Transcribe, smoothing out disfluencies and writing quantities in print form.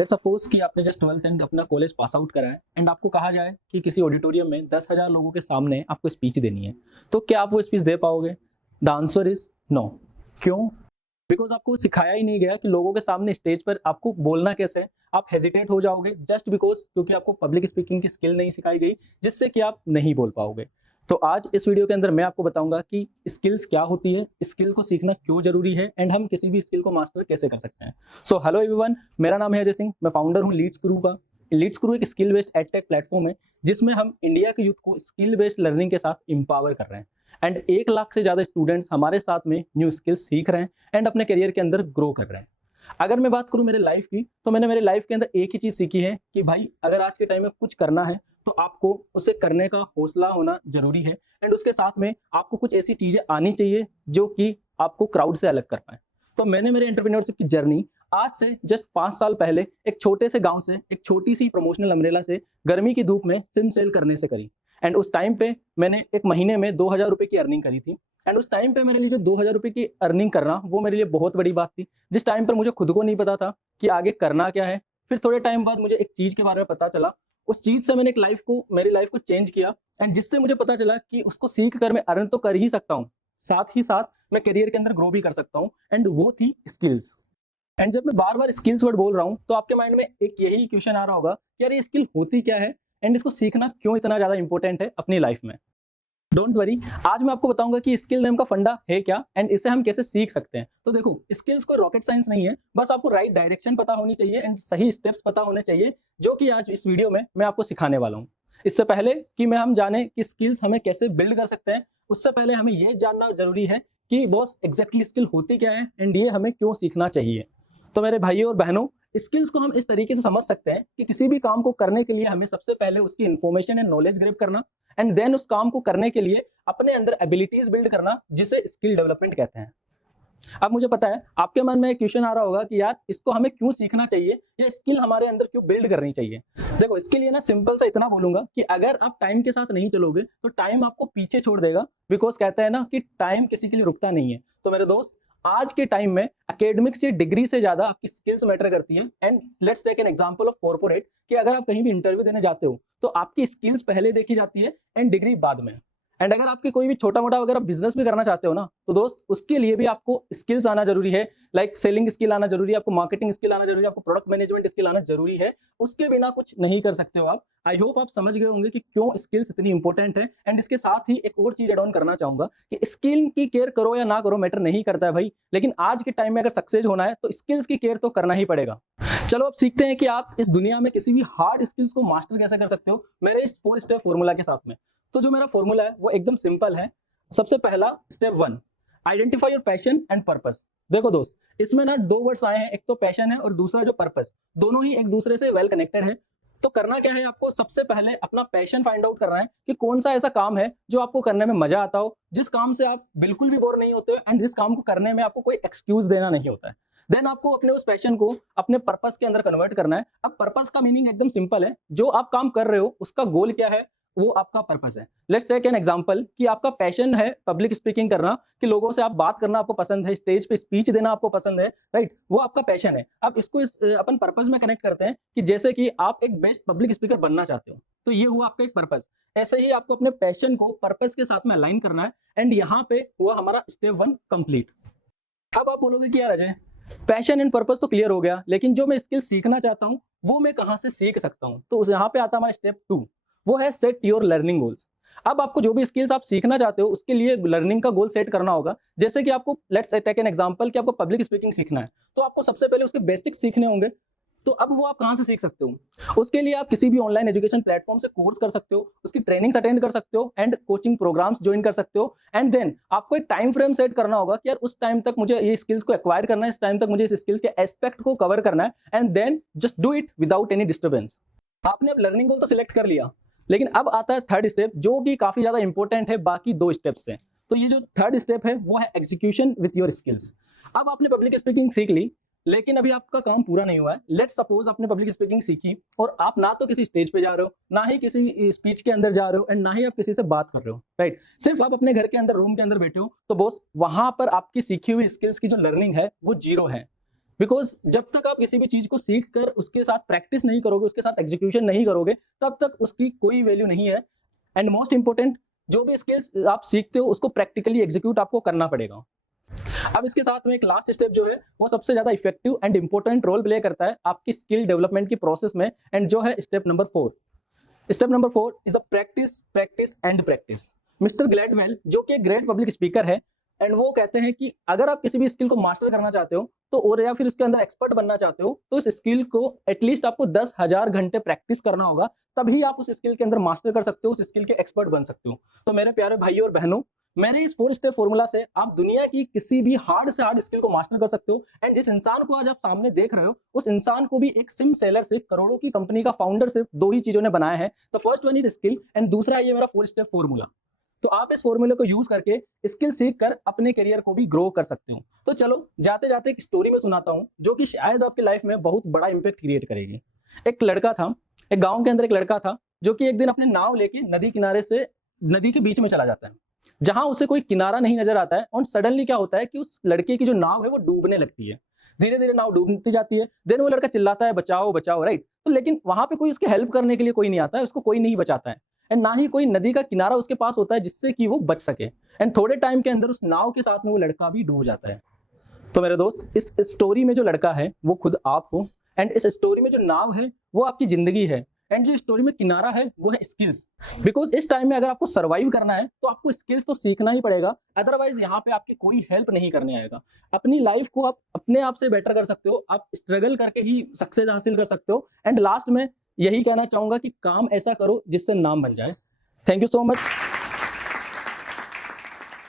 Let's suppose कि आपने just 12th and अपना कॉलेज पास आउट करा है एंड आपको कहा जाए कि किसी ऑडिटोरियम में 10,000 लोगों के सामने आपको स्पीच देनी है, तो क्या आप वो स्पीच दे पाओगे? The answer is no. क्यों? बिकॉज आपको सिखाया ही नहीं गया कि लोगों के सामने स्टेज पर आपको बोलना कैसे है। आप हेजिटेट हो जाओगे जस्ट बिकॉज क्योंकि आपको पब्लिक स्पीकिंग की स्किल नहीं सिखाई गई, जिससे कि आप नहीं बोल पाओगे। तो आज इस वीडियो के अंदर मैं आपको बताऊंगा कि स्किल्स क्या होती है, स्किल को सीखना क्यों जरूरी है एंड हम किसी भी स्किल को मास्टर कैसे कर सकते हैं। सो हेलो एवरीवन, मेरा नाम है अजय सिंह, मैं फाउंडर हूँ लीड्स गुरु का। लीड्स गुरु एक स्किल बेस्ड एडटेक प्लेटफॉर्म है जिसमें हम इंडिया के यूथ को स्किल बेस्ड लर्निंग के साथ एम्पावर कर रहे हैं एंड 1 लाख से ज़्यादा स्टूडेंट्स हमारे साथ में न्यू स्किल्स सीख रहे हैं एंड अपने करियर के अंदर ग्रो कर रहे हैं। अगर मैं बात करूं मेरे लाइफ की, तो मैंने मेरे लाइफ के अंदर एक ही चीज़ सीखी है कि भाई अगर आज के टाइम में कुछ करना है तो आपको उसे करने का हौसला होना जरूरी है एंड उसके साथ में आपको कुछ ऐसी चीज़ें आनी चाहिए जो कि आपको क्राउड से अलग कर पाए। तो मैंने मेरे एंटरप्रेन्योरशिप की जर्नी आज से जस्ट 5 साल पहले एक छोटे से गांव से, एक छोटी सी प्रमोशनल अम्ब्रेला से, गर्मी की धूप में सिम सेल करने से करी। एंड उस टाइम पे मैंने एक महीने में 2,000 रुपए की अर्निंग करी थी एंड उस टाइम पे मेरे लिए जो 2,000 रुपए की अर्निंग करना वो मेरे लिए बहुत बड़ी बात थी, जिस टाइम पर मुझे खुद को नहीं पता था कि आगे करना क्या है। फिर थोड़े टाइम बाद मुझे एक चीज के बारे में पता चला, उस चीज से मैंने मेरी लाइफ को चेंज किया एंड जिससे मुझे पता चला कि उसको सीख कर मैं अर्न तो कर ही सकता हूँ, साथ ही साथ मैं करियर के अंदर ग्रो भी कर सकता हूँ एंड वो थी स्किल्स। एंड जब मैं बार बार स्किल्स वर्ड बोल रहा हूँ तो आपके माइंड में एक यही क्वेश्चन आ रहा होगा कि यार ये स्किल होती क्या है एंड इसको सीखना क्यों इतना ज्यादा इंपॉर्टेंट है अपनी लाइफ में। डोंट वरी, आज मैं आपको बताऊंगा कि स्किल नेम का फंडा है क्या एंड इसे हम कैसे सीख सकते हैं। तो देखो, स्किल्स कोई रॉकेट साइंस नहीं है, बस आपको राइट डायरेक्शन पता होनी चाहिए एंड सही स्टेप्स पता होने चाहिए, जो कि आज इस वीडियो में मैं आपको सिखाने वाला हूँ। इससे पहले कि हम जाने कि स्किल्स हमें कैसे बिल्ड कर सकते हैं, उससे पहले हमें ये जानना जरूरी है कि बॉस एग्जैक्टली स्किल होती क्या है एंड ये हमें क्यों सीखना चाहिए। तो मेरे भाइयों और बहनों, स्किल्स को हम इस तरीके से समझ सकते हैं कि किसी भी काम को करने के लिए हमें सबसे पहले उसकी इन्फॉर्मेशन एंड नॉलेज ग्रैब करना एंड देन उस काम को करने के लिए अपने अंदर एबिलिटीज बिल्ड करना, जिसे स्किल डेवलपमेंट कहते हैं। अब मुझे पता है आपके मन में एक क्वेश्चन आ रहा होगा कि यार इसको हमें क्यों सीखना चाहिए या स्किल हमारे अंदर क्यों बिल्ड करनी चाहिए। देखो, इसके लिए ना सिंपल सा इतना बोलूंगा कि अगर आप टाइम के साथ नहीं चलोगे तो टाइम आपको पीछे छोड़ देगा, बिकॉज कहते हैं ना कि टाइम किसी के लिए रुकता नहीं है। तो मेरे दोस्त, आज के टाइम में एकेडमिक्स या डिग्री से ज्यादा आपकी स्किल्स मैटर करती है। And let's take an example of corporate, कि अगर आप कहीं भी इंटरव्यू देने जाते हो तो आपकी स्किल्स पहले देखी जाती है एंड डिग्री बाद में। एंड अगर आपकी कोई भी छोटा मोटा अगर आप बिजनेस भी करना चाहते हो ना, तो दोस्त उसके लिए भी आपको स्किल्स आना जरूरी है। लाइक सेलिंग स्किल आना जरूरी है, आपको मार्केटिंग स्किल आना जरूरी है, आपको प्रोडक्ट मैनेजमेंट स्किल आना जरूरी है। उसके बिना कुछ नहीं कर सकते हो आप। आई होप आप समझ गए होंगे कि क्यों स्किल्स इतनी इंपॉर्टेंट है। एंड इसके साथ ही एक और चीज एड ऑन करना चाहूंगा कि स्किल की केयर करो या ना करो मैटर नहीं करता है भाई, लेकिन आज के टाइम में अगर सक्सेस होना है तो स्किल्स की केयर तो करना ही पड़ेगा। चलो अब सीखते हैं कि आप इस दुनिया में किसी भी हार्ड स्किल्स को मास्टर कैसे कर सकते हो, मेरे इस 4 स्टेप फॉर्मूला के साथ में। तो जो मेरा फॉर्मूला है वो एकदम सिंपल है। सबसे पहला step 1, identify your passion and purpose. देखो दोस्त, इसमें ना 2 वर्ड्स आए हैं, एक तो पैशन है और दूसरा जो पर्पस, दोनों ही एक दूसरे से वेल कनेक्टेड है। तो करना क्या है, आपको सबसे पहले अपना पैशन फाइंड आउट करना है कि कौन सा ऐसा काम है जो आपको करने में मजा आता हो, जिस काम से आप बिल्कुल भी बोर नहीं होते हो एंड जिस काम को करने में आपको कोई एक्सक्यूज देना नहीं होता है। देन आपको अपने उस पैशन को अपने पर्पस के अंदर कन्वर्ट करना है। अब पर्पस का मीनिंग एकदम सिंपल है, जो आप काम कर रहे हो उसका गोल क्या है, वो आपका पर्पस है। लेट्स टेक एन एग्जांपल कि आपका पैशन है पब्लिक स्पीकिंग करना, कि लोगों से आप बात करना आपको पसंद है, स्टेज पे स्पीच देना आपको पसंद है, राइट, वो आपका पैशन है। अब इसको अपन पर्पस में कनेक्ट करते हैं कि जैसे कि आप एक बेस्ट पब्लिक स्पीकर बनना चाहते हो, तो ये हुआ आपका एक पर्पस। ऐसे ही आपको अपने पैशन को पर्पस के साथ में अलाइन करना है एंड यहाँ पे हुआ हमारा स्टेप 1 कंप्लीट। अब आप बोलोगे कि यार अजय, पैशन एंड पर्पस तो क्लियर हो गया, लेकिन जो मैं स्किल सीखना चाहता हूँ वो मैं कहाँ से सीख सकता हूँ। तो यहाँ पे आता हमारा स्टेप 2, वो है सेट योर लर्निंग गोल्स। अब आपको जो भी स्किल्स आप सीखना चाहते हो उसके लिए लर्निंग का गोल सेट करना होगा। जैसे कि आपको लेट्स टेक एन एग्जांपल कि आपको पब्लिक स्पीकिंग सीखना है, तो आपको सबसे पहले उसके बेसिक्स सीखने होंगे। तो अब वो आप कहाँ से सीख सकते हो? उसके लिए आप किसी भी ऑनलाइन एजुकेशन प्लेटफॉर्म से कोर्स कर सकते हो, उसकी ट्रेनिंग्स अटेंड कर सकते हो एंड कोचिंग प्रोग्राम्स ज्वाइन कर सकते हो। एंड देन आपको एक टाइम फ्रेम सेट करना होगा कि यार उस टाइम तक मुझे ये स्किल्स को एक्वायर करना है, इस टाइम तक मुझे इस स्किल्स के एस्पेक्ट को कवर करना है and then just do it without any disturbance. आपने अब लर्निंग गोल तो सिलेक्ट कर लिया, लेकिन अब आता है थर्ड स्टेप, जो कि काफी ज्यादा इंपॉर्टेंट है बाकी 2 स्टेप्स से। तो ये जो थर्ड स्टेप है वो है एग्जीक्यूशन विथ योर स्किल्स। अब आपने पब्लिक स्पीकिंग सीख ली, लेकिन अभी आपका काम पूरा नहीं हुआ है। लेट्स सपोज आपने पब्लिक स्पीकिंग सीखी और आप ना तो किसी स्टेज पे जा रहे हो, ना ही किसी स्पीच के अंदर जा रहे हो एंड ना ही आप किसी से बात कर रहे हो, राइट, सिर्फ आप अपने घर के अंदर रूम के अंदर बैठे हो, तो बॉस वहां पर आपकी सीखी हुई स्किल्स की जो लर्निंग है वो 0 है। बिकॉज जब तक आप किसी भी चीज को सीख कर उसके साथ प्रैक्टिस नहीं करोगे, उसके साथ एग्जीक्यूशन नहीं करोगे, तब तक उसकी कोई वैल्यू नहीं है। एंड मोस्ट इंपॉर्टेंट, जो भी स्किल्स आप सीखते हो उसको प्रैक्टिकली एग्जीक्यूट आपको करना पड़ेगा। अब इसके साथ में एक लास्ट स्टेप जो है वो सबसे ज्यादा effective and important role play करता है आपकी स्किल डेवलपमेंट की प्रोसेस में, एंड जो है step number 4। Step number 4 is the practice practice and practice. Mister Gladwell जो कि एक ग्रेट पब्लिक स्पीकर है, एंड वो कहते हैं कि अगर आप किसी भी स्किल को मास्टर करना चाहते हो तो, और या फिर उसके अंदर एक्सपर्ट बनना चाहते हो, तो इस स्किल को एटलीस्ट आपको 10,000 घंटे प्रैक्टिस करना होगा, तभी आप उस स्किल के अंदर मास्टर कर सकते हो, उस स्किल के एक्सपर्ट बन सकते हो। तो मेरे प्यारे भाइयों और बहनों, मेरे इस 4 स्टेप फॉर्मूला से आप दुनिया की किसी भी हार्ड से हार्ड स्किल को मास्टर कर सकते हो। एंड जिस इंसान को आज आप सामने देख रहे हो, उस इंसान को भी एक सिम सेलर से, करोड़ों की कंपनी का फाउंडर सिर्फ 2 ही चीजों ने बनाया है। तो first one is skill, and दूसरा ये मेरा 4 स्टेप फॉर्मूला। तो आप इस फॉर्मूले को यूज करके स्किल सीख कर अपने करियर को भी ग्रो कर सकते हो। तो चलो जाते जाते एक स्टोरी में सुनाता हूं जो कि शायद आपकी लाइफ में बहुत बड़ा इंपैक्ट क्रिएट करेगी। एक लड़का था, एक गांव के अंदर एक लड़का था जो कि एक दिन अपने नाव लेके नदी किनारे से नदी के बीच में चला जाता है, जहां उसे कोई किनारा नहीं नजर आता है। और सडनली क्या होता है कि उस लड़के की जो नाव है वो डूबने लगती है, धीरे धीरे नाव डूबती जाती है। देन वो लड़का चिल्लाता है बचाओ बचाओ, राइट। तो लेकिन वहां पे कोई उसकी हेल्प करने के लिए कोई नहीं आता है, उसको कोई नहीं बचाता है, एंड ना ही कोई नदी का किनारा उसके पास होता है जिससे कि वो बच सके। एंड थोड़े टाइम के अंदर उस नाव के साथ में वो लड़का भी डूब जाता है। तो मेरे दोस्त, इस स्टोरी में जो लड़का है वो खुद आप हो, एंड इस स्टोरी में जो नाव है वो आपकी जिंदगी है, एंड जो स्टोरी में किनारा है वो है स्किल्स। बिकॉज इस टाइम में अगर आपको सर्वाइव करना है तो आपको स्किल्स तो सीखना ही पड़ेगा, अदरवाइज यहाँ पे आपकी कोई हेल्प नहीं करने आएगा। अपनी लाइफ को आप अपने आप से बेटर कर सकते हो, आप स्ट्रगल करके ही सक्सेस हासिल कर सकते हो। एंड लास्ट में यही कहना चाहूंगा कि काम ऐसा करो जिससे नाम बन जाए। Thank you so much.